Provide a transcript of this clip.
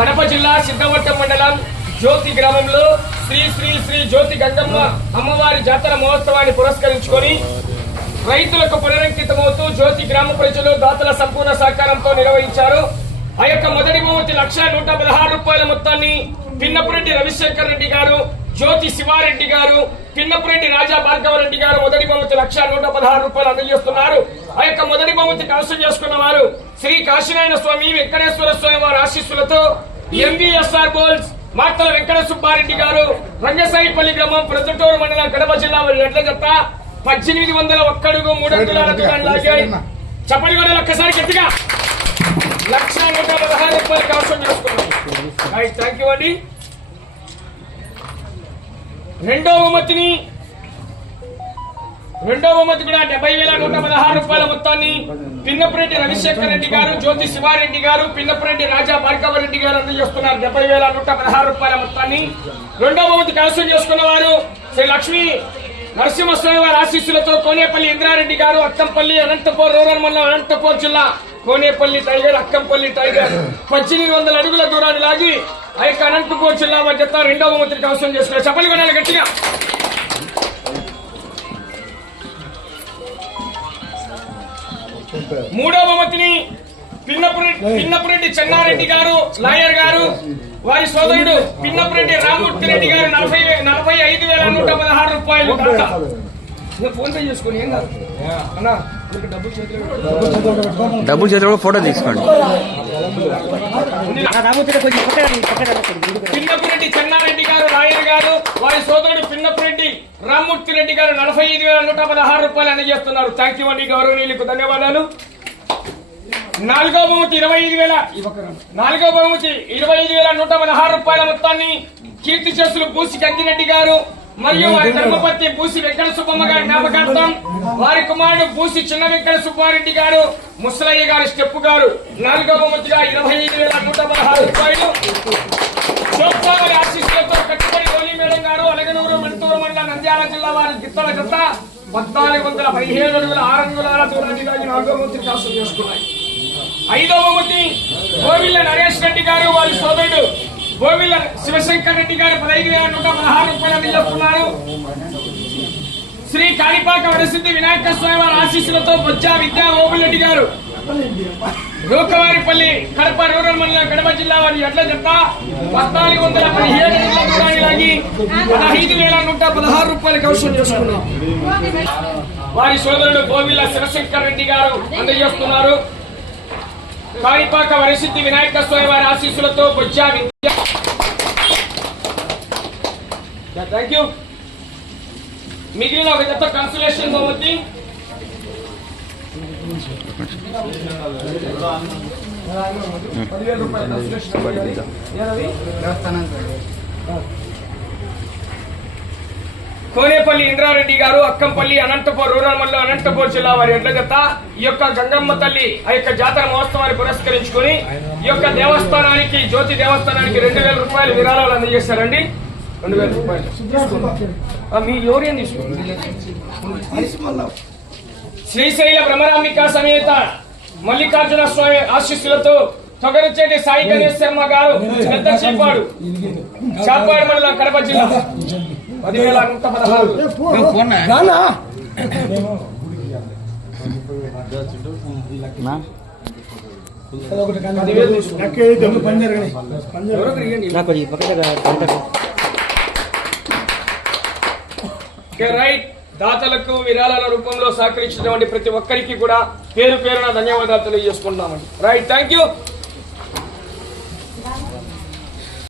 కడప జిల్లా సిద్ధవట్టం మండలం జ్యోతి గ్రామంలో శ్రీ శ్రీ శ్రీ జ్యోతి గంగమ్మ అమ్మవారి జాతర మహోత్సవాన్ని పురస్కరించుకొని రైతులకు పునరంకితమవుతూ జ్యోతి గ్రామ ప్రజలు దాతల సంపూర్ణ సహకారంతో నిర్వహించారు. ఆ యొక్క మొదటి బహుమతి 1,116 రూపాయల మొత్తాన్ని పిన్నపురెడ్డి రవిశంకర్ రెడ్డి గారు, జ్యోతి శివారెడ్డి గారు, పిన్నపురెడ్డి రాజా భార్గవరెడ్డి గారు మొదటి బహుమతి 1,116 రూపాయలు అందజేస్తున్నారు. ఆ యొక్క మొదటి బహుమతి కలసం చేసుకున్న వారు శ్రీ కాశీనారాయణ స్వామి వెంకటేశ్వర స్వామి వారి ఆశీస్సులతో ఎంబీఎస్ఆర్ బోల్స్ మాటల వెంకట సుబ్బారెడ్డి గారు, రంగసాయిపల్లి గ్రామం ప్రజటూరు మండలం కడప జిల్లా వారి ఎడ్ల జత 1801 అడుగు 3 అంగుళాల దూరాన్ని లాగాయి. చప్పటి కూడా ఒక్కసారి గట్టిగా 1,116 రూపాయలు కలసం చేసుకున్నాం. థ్యాంక్ యూ అండి. రెండో బహుమతి కూడా 70,116 రూపాయల మొత్తాన్ని పిన్నపురెడ్డి రవిశంకర్ రెడ్డి గారు, జ్యోతి శివారెడ్డి గారు, పిన్నపురెడ్డి రాజా భార్గవరెడ్డి గారు అందజేస్తున్నారు. 70,116 రూపాయల మొత్తాన్ని రెండో బహుమతి కలసం చేసుకున్న వారు శ్రీ లక్ష్మీ నరసింహస్వామి వారి ఆశీస్సులతో కోనేపల్లి ఇంద్రారెడ్డి గారు, అక్కంపల్లి అనంతపూర్ రూరల్ మండలం అనంతపూర్ జిల్లా కోనేపల్లి టైగర్, అక్కంపల్లి టైగర్ 1800 అడుగుల దూరాన్ని లాగి ఆ యొక్క అనంతపూర్ జిల్లా మధ్య రెండో బహుమతిని కలసం చేసుకున్నారు. చప్పలు కొనాలి గట్టిగా. మూడో బహుమతిని పిన్నపురెడ్డి చెన్నారెడ్డి గారు, లాయర్ గారు, వారి సోదరుడు పిన్నపురెడ్డి రామూర్తి రెడ్డి గారు 45,116 రూపాయలు. ఫోన్ పే చేసుకుని ఏం కాదు అన్నా, డబ్బులు చేతిలో ఫోటో తీసుకోండి. పిన్నపురెడ్డి చెన్నారెడ్డి గారు, లాయర్ గారు, వారి సోదరుడు పిన్నపురెడ్డి రామూర్తి రెడ్డి గారు 45,116 రూపాయలు అందజేస్తున్నారు. థ్యాంక్ యూ అండి, గౌరవనీయులకు ధన్యవాదాలు. నాలుగో బహుమతి 25,116 రూపాయల మొత్తాన్ని కీర్తి చేసులు బూసి గంగిరెడ్డి గారు మరియు వారి ధర్మపత్ని బూసి వెంకట సుబ్బమ్మ గారి జ్ఞాపకార్థం వారి కుమారుడు బూసి చిన్న వెంకట సుబ్బారెడ్డి గారు, ముసలయ్య గారు, స్టెప్పు గారు నాలుగో బహుమతిగా 25,116 రూపాయలు. చోప్సావారి ఆశీస్సులతో కట్టుబడి ఓలీ మేడం గారు, అలగనూరు మంటూరు మండలం నంద్యాల జిల్లా వారి గిత్తల జత 1,417 అడుగుల 6 అంగుళాల దూరాన్ని లాగి నాలుగో బహుమతిని కలసం చేసుకున్నాయి. ఐదో బహుమతి గోవిల్ల నరేష్ రెడ్డి గారు, వారి సోదరుడు గోవిల్ల శివశంకర్ రెడ్డి గారు 15,116 రూపాయలు అందజేస్తున్నారు. శ్రీ కాణిపాక వరసిద్ధి వినాయక స్వామి వారి ఆశీస్సులతో బొజ్జా విద్యా ఓబులరెడ్డి గారు, రూకవారిపల్లి కడప రూరల్ మండలం కడప జిల్లా వారి ఎడ్ల జత 1,417 అడుగుల దూరాన్ని లాగి 15,116 రూపాయలు కౌశం చేసుకున్నారు. వారి సోదరుడు గోవిల్ల శివశంకర్ రెడ్డి గారు అందజేస్తున్నారు. కాణిపాక వరసిద్ధి వినాయక స్వామి వారి ఆశీస్సులతో బొజ్జా విద్యా. Thank you. మిగిలిన ఒక జత కన్సలేషన్ బహుమతి కోనేపల్లి ఇంద్రారెడ్డి గారు, అక్కంపల్లి అనంతపూర్ రూరల్ మండలం అనంతపూర్ జిల్లా వారి ఎడ్ల జత ఈ యొక్క గంగమ్మ తల్లి ఆ యొక్క జాతర మహోత్సవాన్ని పురస్కరించుకుని ఈ యొక్క దేవస్థానానికి, జ్యోతి దేవస్థానానికి 2,000 రూపాయలు విరాళాలు అందజేశారండి. 2,000 రూపాయలు మీ ఎవరేం తీసుకోండి. శ్రీశైల భ్రమరాంబిక సమేత మల్లికార్జున స్వామి ఆశీస్సులతో తొగరిచేటి సాయి గణేష్ శర్మ గారు, పెద్ద చేపాడు మండలం కడప జిల్లా 10,000. రైట్. దాతలకు విరాళాల రూపంలో సహకరించినటువంటి ప్రతి ఒక్కరికి కూడా పేరు పేరున ధన్యవాదాలు తెలియజేసుకుంటామండి. Right, thank you.